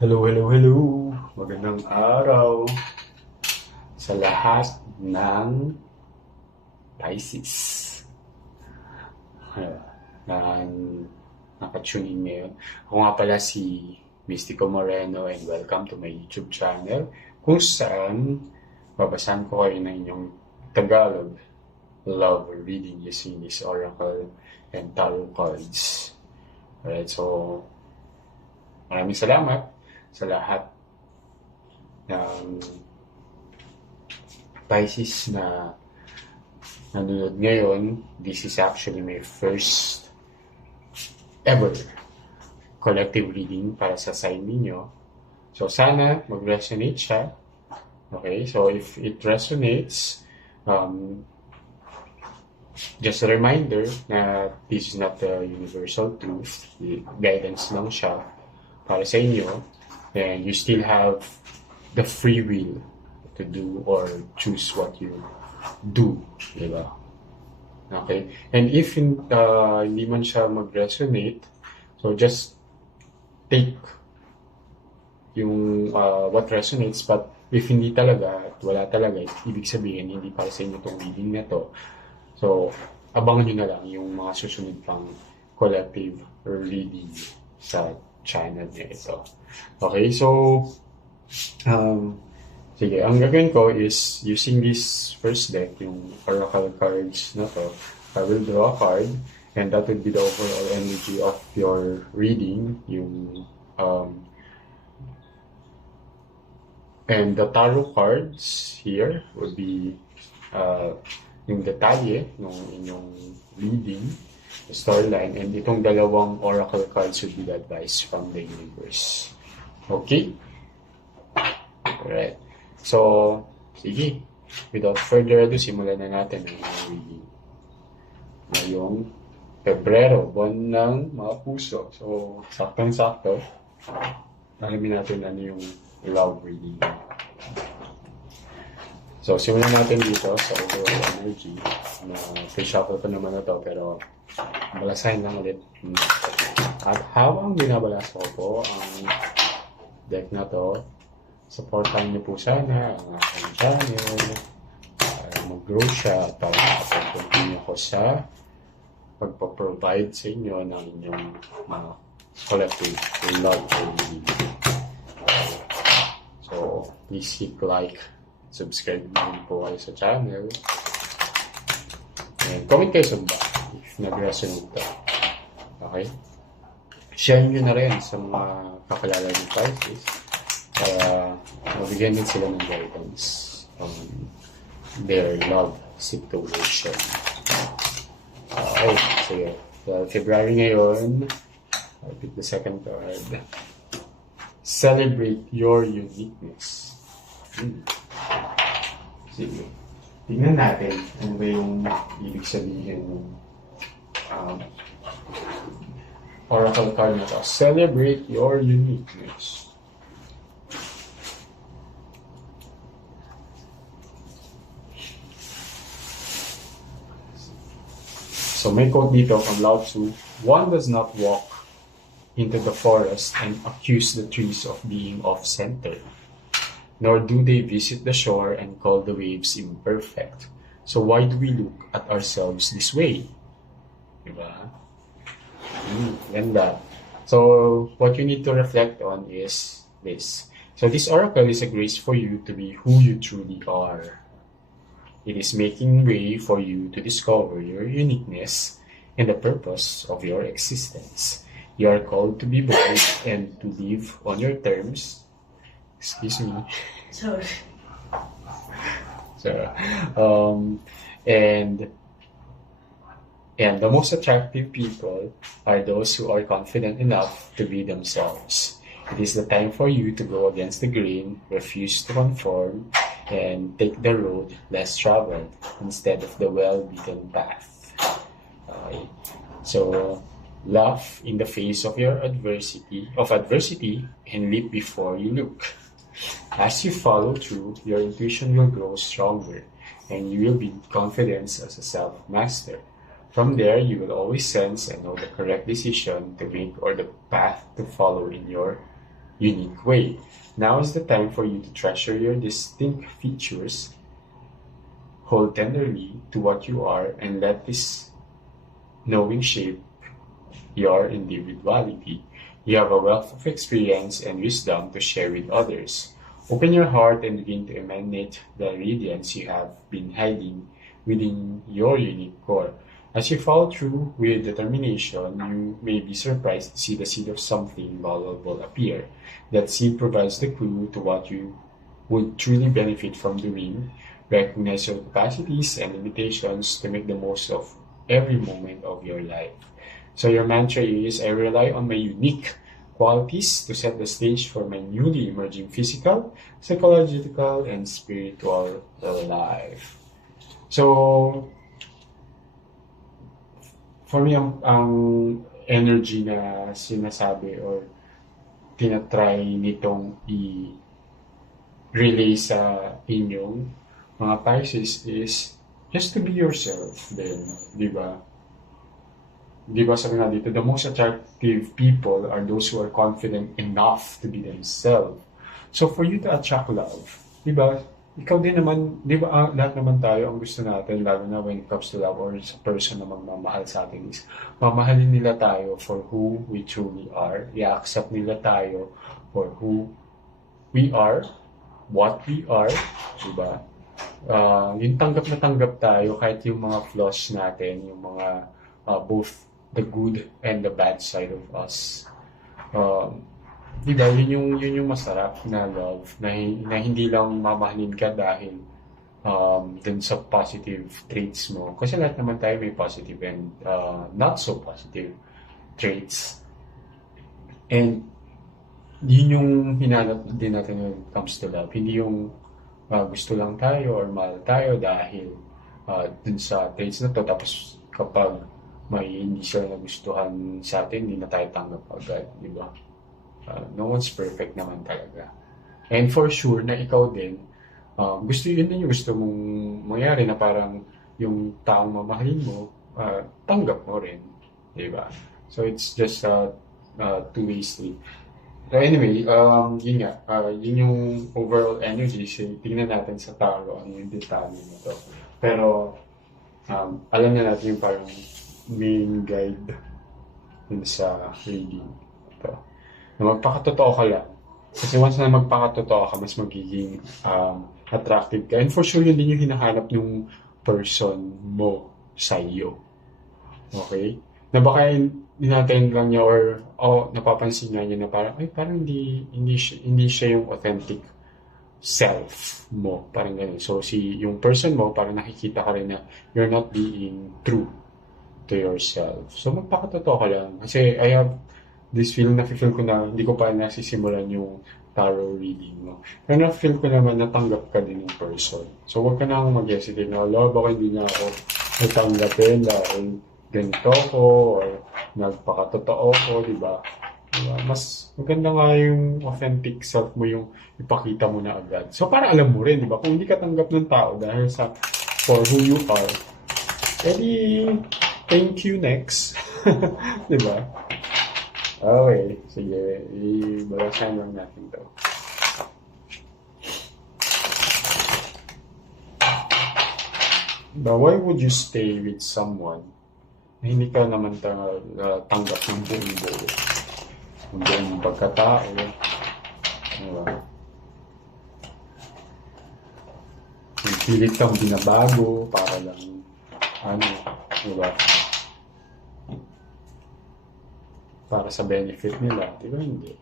Hello, hello, hello! Magandang araw sa lahat ng Pisces na nakatune in ngayon. Ako nga pala si Mystico Moreno and welcome to my YouTube channel kung saan babasahan ko kayo ng inyong Tagalog love reading using this oracle and tarot cards. Alright, so maraming salamat sa lahat ng Pisces na nanonood ngayon. This is actually my first ever collective reading para sa sign ninyo. So sana mag-resonate siya. Okay, so if it resonates, just a reminder na this is not the universal truth. Guidance lang siya para sa inyo. And you still have the free will to do or choose what you do, di ba? Okay? And if hindi man siya mag-resonate, so just take yung what resonates, but if hindi talaga at wala talaga, ibig sabihin hindi para sa inyo itong reading na to. So, abangan nyo na lang yung mga susunod pang collective reading sa channel niya ito. Okay, so sige, ang gagawin ko is using this first deck, yung oracle cards na to. I will draw a card and that would be the overall energy of your reading, yung and the tarot cards here would be yung detalye ng inyong reading, the storyline, and itong dalawang oracle cards would be the advice from the universe. Okay? Alright. So, sige. Without further ado, simulan na natin ang reading. Ngayong Pebrero, buwan ng mga puso. So, saktong-sakto. Alamin natin ano yung love reading. So, simulan natin dito sa overall energy. Pre-shuffle pa naman na to, pero balasahin lang ulit. At habang binabalas ko po ang deck na to, supportan niyo po sana ang aking channel para mag-grow siya at para makapag-continue ko sa pagpaprovide sa inyo ng inyong mga collective love reading. So, please hit like, subscribe din po kayo sa channel. And comment kayo sa baba if nag-resonate to. Okay? Share nyo na rin sa mga kakilala ng Pisces para mabigyan din sila ng guidance on their love situation. Okay, sige. So, February ngayon, I'll pick the second card. Celebrate your uniqueness. Sige. Tingnan natin ano ba yung ibig sabihin ng oracle card na to. Celebrate your uniqueness. So may quote dito from Lao Tzu, "One does not walk into the forest and accuse the trees of being off-center. Nor do they visit the shore and call the waves imperfect. So why do we look at ourselves this way?" Diba? Ganda. So what you need to reflect on is this. So this oracle is a grace for you to be who you truly are. It is making way for you to discover your uniqueness and the purpose of your existence. You are called to be bold and to live on your terms. Excuse me. Sorry. So, and the most attractive people are those who are confident enough to be themselves. It is the time for you to go against the grain, refuse to conform, and take the road less traveled instead of the well-beaten path. Okay. So, laugh in the face of your adversity, and leap before you look. As you follow through, your intuition will grow stronger, and you will build confidence as a self-master. From there, you will always sense and know the correct decision to make or the path to follow in your unique way. Now is the time for you to treasure your distinct features, hold tenderly to what you are, and let this knowing shape your individuality. You have a wealth of experience and wisdom to share with others. Open your heart and begin to emanate the radiance you have been hiding within your unique core. As you follow through with determination, you may be surprised to see the seed of something valuable appear. That seed provides the clue to what you would truly benefit from doing. Recognize your capacities and limitations to make the most of every moment of your life. So your mantra is, I rely on my unique qualities to set the stage for my newly emerging physical, psychological, and spiritual life. So, for me, ang energy na sinasabi or tinatry nitong i-relay sa inyong mga Pisces is just to be yourself then, di ba? Di ba sabi nga dito, the most attractive people are those who are confident enough to be themselves. So for you to attract love, di ba? Ikaw din naman, di ba lahat naman tayo ang gusto natin, lalo na when it comes to love or sa person na magmamahal sa atin is, mamahalin nila tayo for who we truly are. I-accept nila tayo for who we are, what we are, di ba? Yung tanggap na tanggap tayo kahit yung mga flaws natin, yung mga both the good and the bad side of us. Diba, yun yung masarap na love, na hindi lang mamahalin ka dahil dun sa positive traits mo. Kasi lahat naman tayo may positive and not so positive traits. And yun yung hinanap din natin when it comes to love. Hindi yung gusto lang tayo or mahal tayo dahil dun sa traits na to, tapos kapag may hindi sila nagustuhan sa atin, hindi na tayo tanggap agad, di ba? No one's perfect naman talaga. And for sure na ikaw din, yun din yung gusto mong mangyari na parang yung taong mamahalin mo, tanggap mo rin, di ba? So it's just a two-way street. So anyway, yun nga, yun yung overall energy. So, tingnan natin sa tarot, ano yung detalye nito. Pero, alam na natin yung parang main guide dun sa reading ito. Na magpakatotoo ka lang. Kasi once na magpakatotoo ka, mas magiging attractive ka. And for sure, yun din yung hinahanap ng person mo sa iyo. Okay? Na baka dinatayin lang niya or napapansin niya na parang, parang hindi siya yung authentic self mo. Parang ganun. So, yung person mo, parang nakikita ka rin na you're not being true to yourself. So, magpakatotoo ka lang. Kasi I have this feeling, na-feel ko na hindi ko pa nasisimulan yung tarot reading mo. Pero na-feel ko naman natanggap ka din yung person. So, huwag ka na mag-hesitate na, baka hindi na ako natanggapin dahil ganito ko or nagpakatotoo ko, di ba? Diba? Mas maganda nga yung authentic self mo yung ipakita mo na agad. So, para alam mo rin, di ba? Kung hindi ka tanggap ng tao dahil sa for who you are, edi thank you next. Di ba? Okay, sige. Ibalasan lang natin to. But why would you stay with someone na hindi ka naman tanggap ng buong-buo? Yung buong pagkatao. Diba? Yung pilit kang binabago para lang diba? Para sa benefit nila, diba? Hindi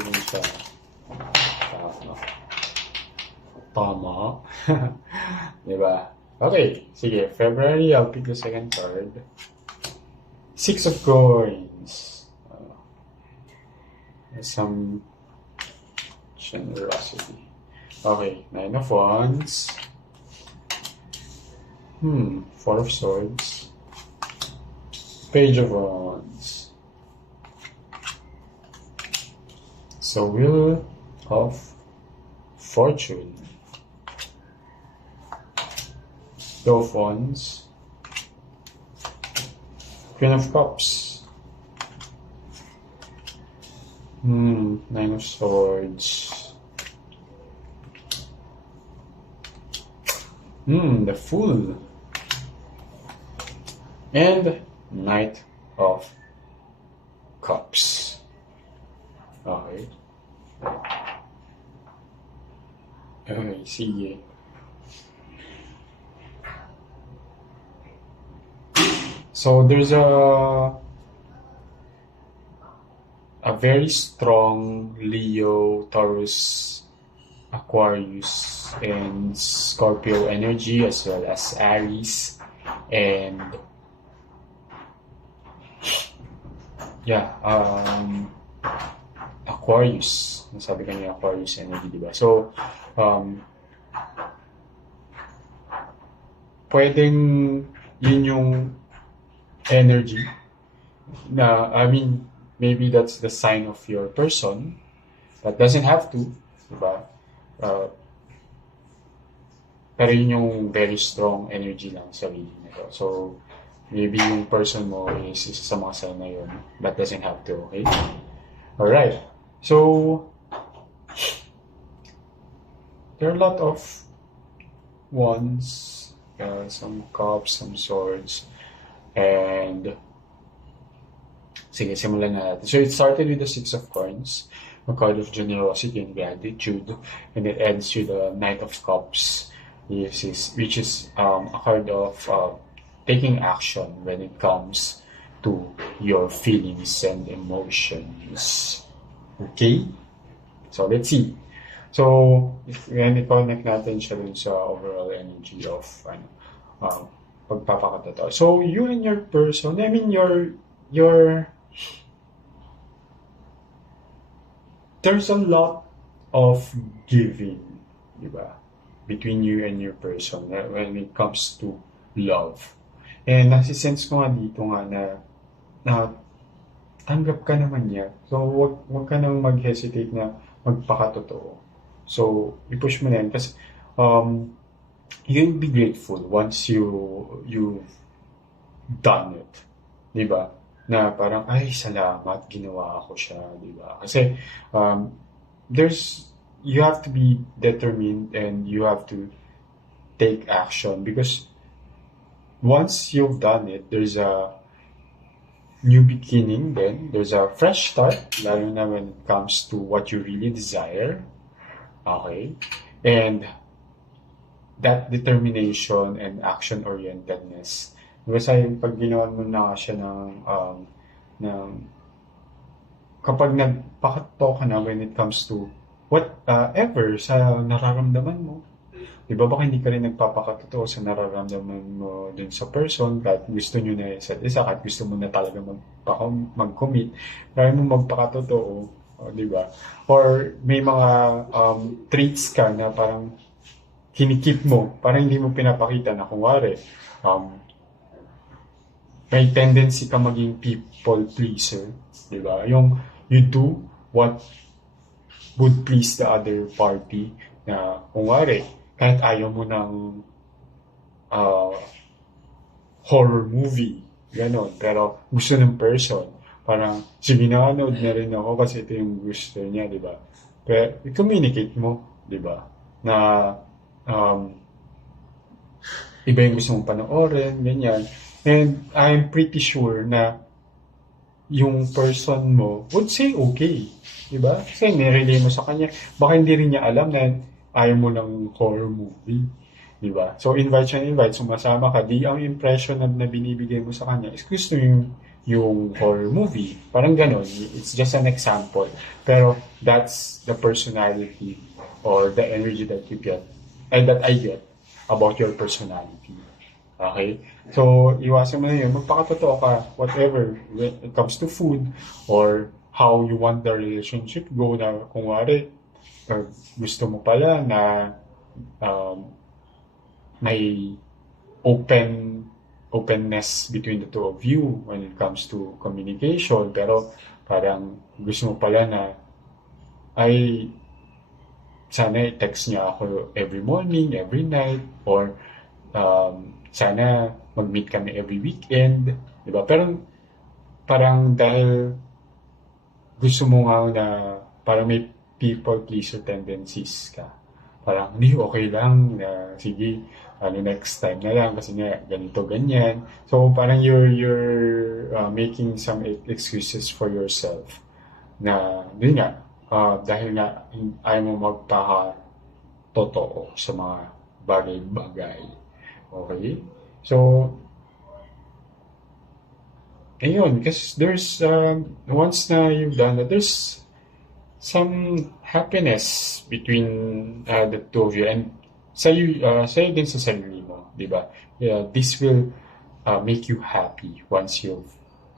rin siya tama. Diba? Okay, sige, February, I'll pick the second card. Six of Coins. Some generosity. Okay, Nine of Wands. Four of Swords. Page of Wands. So, Wheel of Fortune. Two of Wands. Queen of Cups. Nine of Swords. The Fool. And Knight of Cups. Okay. Okay, sige. So there's a very strong Leo, Taurus, Aquarius, and Scorpio energy, as well as Aries and Aquarius. Nasabi kanina Aquarius energy, di ba? So, pwedeng yun yung energy na, I mean, maybe that's the sign of your person. That doesn't have to, di ba? Pero yun yung very strong energy lang sa reading nito. So, maybe yung person mo is isa sa mga sign na yun. That doesn't have to, okay? Alright. So, there are a lot of wands, some cups, some swords, and sige, simulan na natin. So, it started with the Six of Coins, a card of generosity and gratitude, and it ends with the Knight of Cups, which is a card of taking action when it comes to your feelings and emotions. Okay? So, let's see. So, when i-connect natin siya dun sa overall energy of pagpapakatotoo. So, you and your person, I mean, there's a lot of giving, di ba? Between you and your person when it comes to love. And nasisense ko nga dito nga na tanggap ka naman niya. So, wag ka nang mag-hesitate na magpakatotoo. So, i-push mo na yan kasi you'll be grateful once you've done it. Di ba? Na parang, ay, salamat, ginawa ako siya, di ba? Kasi, you have to be determined and you have to take action because once you've done it, there's a new beginning then. There's a fresh start, lalo na when it comes to what you really desire. Okay? And that determination and action-orientedness. Kasi pag ginawa mo na siya ng kapag nagpakatotoo ka na when it comes to whatever sa nararamdaman mo, di ba baka hindi ka rin nagpapakatotoo sa nararamdaman mo dun sa person kahit gusto nyo na isa't isa, kahit gusto mo na talaga mag-commit, kaya mo magpakatotoo, di ba? Or may mga traits ka na parang kinikip mo, parang hindi mo pinapakita na kunwari, may tendency ka maging people pleaser, di ba? Yung you do what would please the other party na kunwari, kahit ayaw mo ng horror movie, gano'n, pero gusto ng person, parang, sige, nanonood na rin ako kasi ito yung gusto niya, di ba? Pero, i-communicate mo, di ba? Na, iba yung gusto mong panoorin, ganyan. And I'm pretty sure na yung person mo would say okay. Diba? Kasi nirelay mo sa kanya. Baka hindi rin niya alam na ayaw mo ng horror movie. Diba? So, invite siya, sumasama ka. Di ang impression na binibigay mo sa kanya is gusto yung horror movie. Parang ganon. It's just an example. Pero, that's the personality or the energy that you get and that I get about your personality. Okay? So, iwasan mo na yun. Magpakatotoo ka, whatever, when it comes to food or how you want the relationship go na kung wari, gusto mo pala na may openness between the two of you when it comes to communication, pero parang gusto mo pala na ay sana i-text niya ako every morning, every night, or sana mag-meet kami every weekend, di ba? Pero parang dahil gusto mo nga na parang may people pleaser tendencies ka. Parang, hindi, okay lang, sige, next time na lang, kasi nga, ganito, ganyan. So, parang you're making some excuses for yourself na, yun nga, dahil nga, ayaw mo magpaka-totoo sa mga bagay-bagay. Okay? So, ayun, because there's, once na you've done that, there's some happiness between the two of you and sa'yo din sa sarili mo, di ba? Yeah, this will make you happy once you've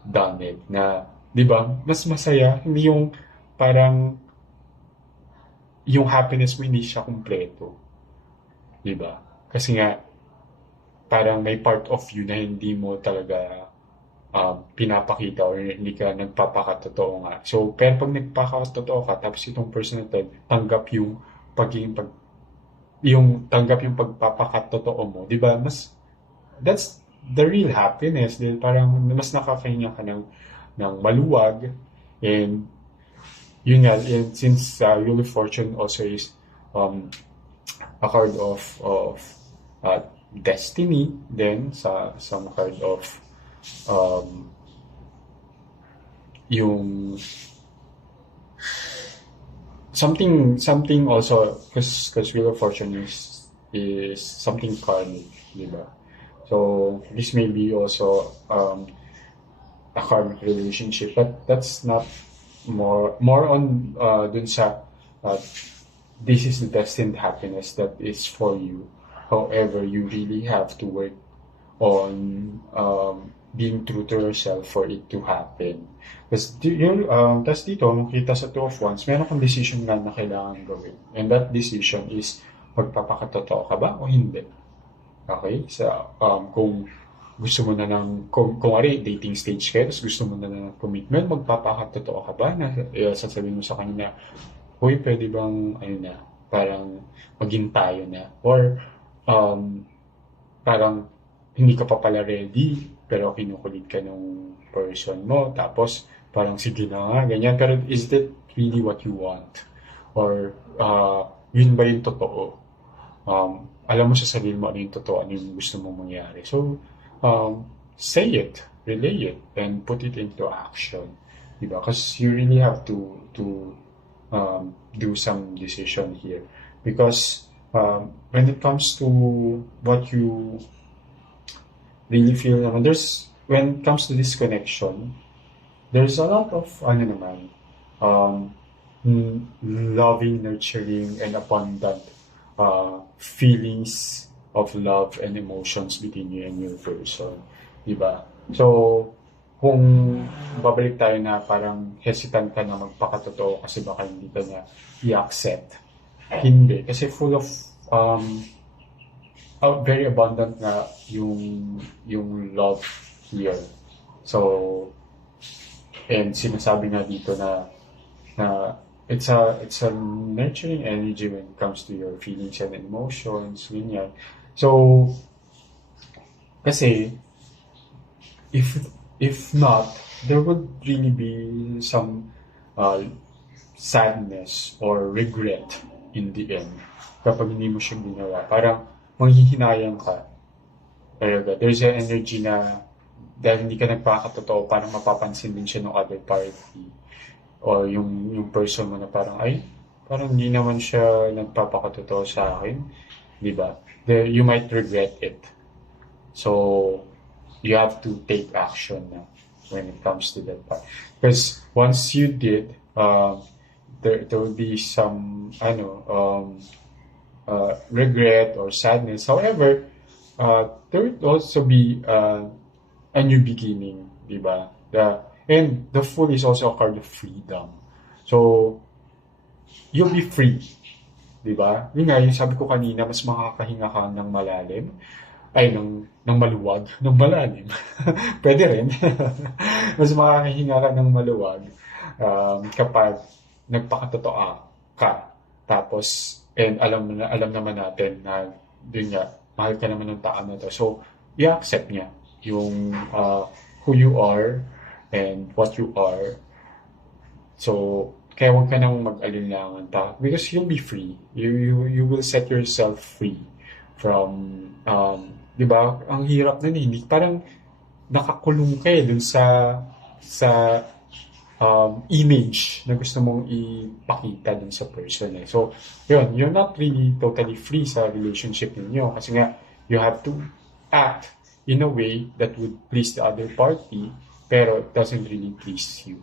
done it. Na, di ba, mas masaya, hindi yung parang yung happiness mo hindi siya kumpleto, di ba? Kasi nga, parang may part of you na hindi mo talaga pinapakita or hindi ka nagpapakatotoo nga. So, pero pag nagpakatotoo ka, tapos itong person na to, tanggap yung pagiging tanggap yung pagpapakatotoo mo, di ba? That's the real happiness. Di, parang mas nakakahinga ka ng maluwag. And, yun nga, and since Wheel of Fortune also is a card of destiny, then some card of um, yung something also because Wheel of Fortune is something karmic, di ba? So this may be also a karmic relationship, but that's not more on dun sa this is the destined happiness that is for you. However, you really have to work on being true to yourself for it to happen. Tas dito, makita sa Two of Wands, meron kang decision na kailangan gawin. And that decision is, magpapakatotoo ka ba o hindi? Okay? Kung gusto mo na kung ari, dating stage kayo, tapos gusto mo na ng commitment, magpapakatotoo ka ba? Sasabihin mo sa kanya, uy, pwede bang, parang maging tayo na? Or, parang, hindi ka pa pala ready, pero kinukulit ka nung person mo, tapos parang sige na nga, ganyan. Pero is that really what you want? Or yun ba yung totoo? Alam mo sa sarili mo ano yung totoo, ano yung gusto mong mangyari. So, say it, relay it, and put it into action. Diba? Because you really have to do some decision here. Because when it comes to what you really feel naman, when it comes to this connection, there's a lot of, loving, nurturing, and abundant feelings of love and emotions between you and your person. Diba? So, kung babalik tayo na parang hesitant ka na magpakatotoo kasi baka hindi ka na i-accept. Hindi. Kasi full of very abundant na yung love here. So, and sinasabi nga dito na it's a nurturing energy when it comes to your feelings and emotions, ganyan. So, kasi if not, there would really be some sadness or regret in the end kapag hindi mo siya ginawa. Parang manghihinayang ka. There's an energy na dahil hindi ka nagpakatotoo, parang mapapansin din siya ng other party or yung person mo na parang parang hindi naman siya nagpapakatotoo sa akin, di ba? You might regret it. So you have to take action na when it comes to that part. Because once you did, there will be some regret or sadness. However, there would also be a new beginning, di ba? And the Fool is also a card of freedom. So, you'll be free, di ba? Yun nga, yung sabi ko kanina, mas makakahinga ka ng malalim, ng maluwag, ng malalim. Pwede rin. Mas makakahinga ka ng maluwag kapag nagpakatotoo ka. Tapos, and alam naman natin na yun nga, mahal ka naman ng tao na to. So, i-accept niya yung who you are and what you are. So, kaya huwag ka nang mag-alinlangan because you'll be free. You will set yourself free from, di ba? Ang hirap nun eh. Hindi, parang nakakulong ka eh dun sa image na gusto mong ipakita dun sa person eh. So, yun, you're not really totally free sa relationship ninyo kasi nga, you have to act in a way that would please the other party pero it doesn't really please you.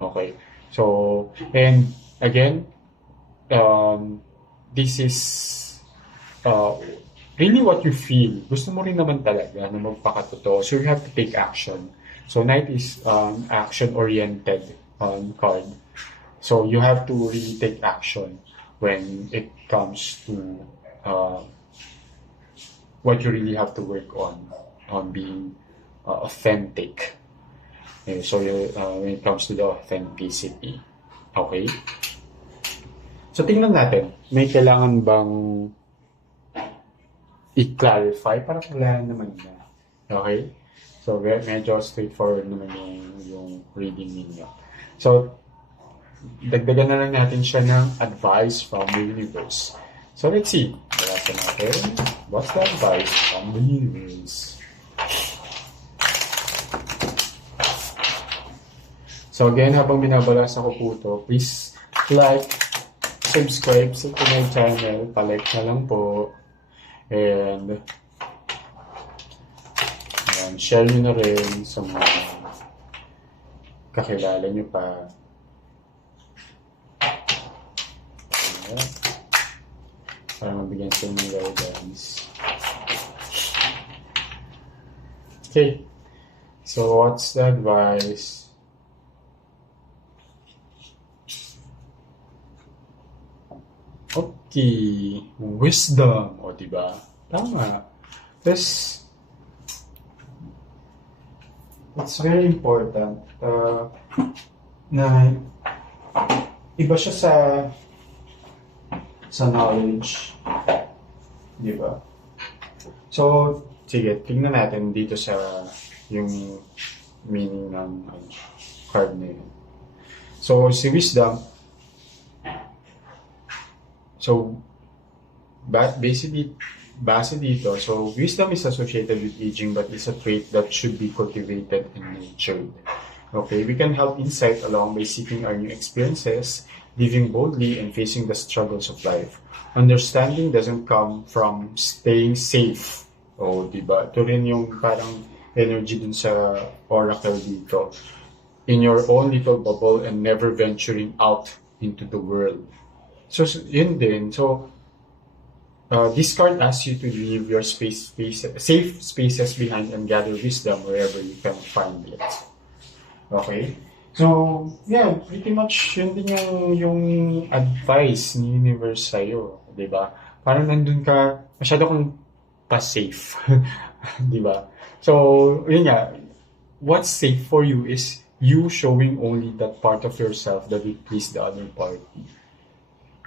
Okay? So, and again, this is uh, really what you feel. Gusto mo rin naman talaga na magpakatotoo. So, you have to take action. So, Knight is action-oriented card. So, you have to really take action when it comes to what you really have to work on being authentic. Okay, so, when it comes to the authenticity. Okay? So, tingnan natin. May kailangan bang i-clarify? Parang wala naman na. Okay? So, medyo straightforward naman yung reading ninyo. So, dagdagan na lang natin siya ng advice from the universe. So, let's see. Balasan natin. What's the advice from the universe? So, again, habang binabalasa ko po ito, please like, subscribe sa my channel. Palike na lang po. And share nyo na rin sa mga kakilala nyo pa. Para mabigyan sila ng guidance. Okay. So, what's the advice? Okay. Wisdom. O, diba? Tama. This it's very important na iba siya sa knowledge, di ba? So, sige, tingnan natin dito sa yung meaning ng card na yun. So, si Wisdom, so, basically, base dito, so wisdom is associated with aging but is a trait that should be cultivated and nurtured. Okay, we can help insight along by seeking our new experiences, living boldly and facing the struggles of life. Understanding doesn't come from staying safe. O, diba? Ito rin yung parang energy dun sa oracle dito. In your own little bubble and never venturing out into the world. So, yun din. So, this card asks you to leave your safe spaces behind and gather wisdom wherever you can find it. Okay? So, yeah, pretty much yun din yung advice ni universe sa'yo. Diba? Parang nandun ka, masyado kang pa-safe. Diba? So, yun nga, what's safe for you is you showing only that part of yourself that will please the other party.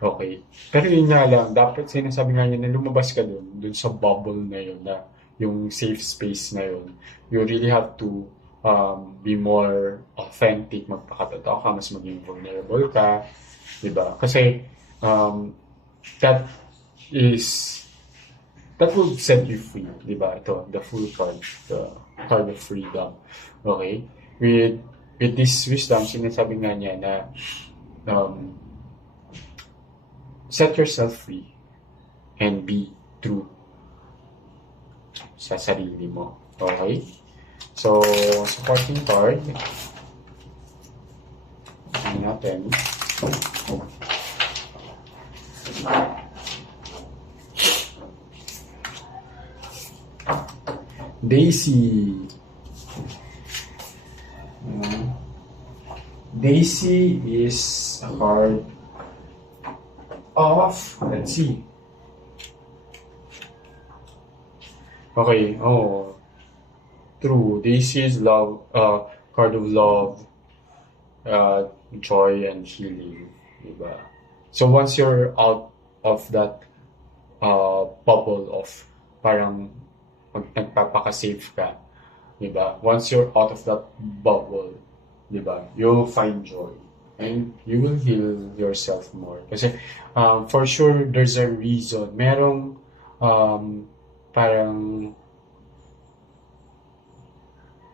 Okay. Pero yun nga lang, dapat sinasabi nga niya na lumabas ka dun sa bubble na yun, na yung safe space na yun. You really have to be more authentic, magpakatotoo ka, mas maging vulnerable ka, diba? Kasi that will set you free, diba? Ito, the full card, the card of freedom. Okay? With this wisdom, sinasabi nga niya na set yourself free and be true sa sarili mo. Okay? So, supporting card. Tingnan natin. Daisy. Daisy is a card of, let's see. Okay, oh, true. Daisy is love, card of love, joy and healing, diba? So once you're out of that bubble of parang nagpapaka-safe ka, diba? Once you're out of that bubble, diba? You'll find joy. and you will heal yourself more. Kasi for sure, there's a reason. Merong parang,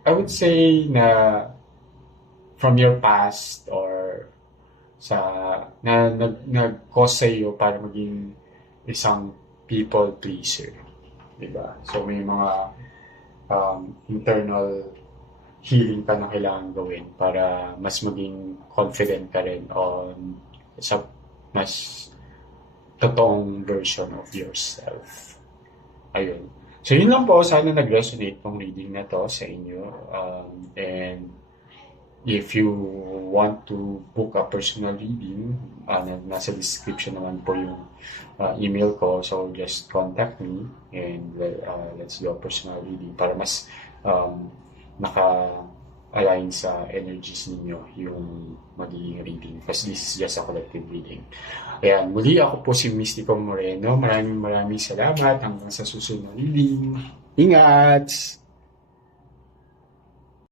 I would say na from your past or sa nag-cause sa iyo para maging isang people pleaser, di ba? So may mga internal healing ka na kailangan gawin para mas maging confident ka rin on sa mas totoong version of yourself. Ayun. So yun lang po, sana nag-resonate tong reading na to sa inyo. And if you want to book a personal reading, nasa description naman po yung email ko. So just contact me and let's do a personal reading para mas naka-align sa energies ninyo yung magiging reading. Because this is just a collective reading. Ayan, muli ako po si Mystico Moreno. Maraming salamat. Hanggang sa susunod na reading. Ingat!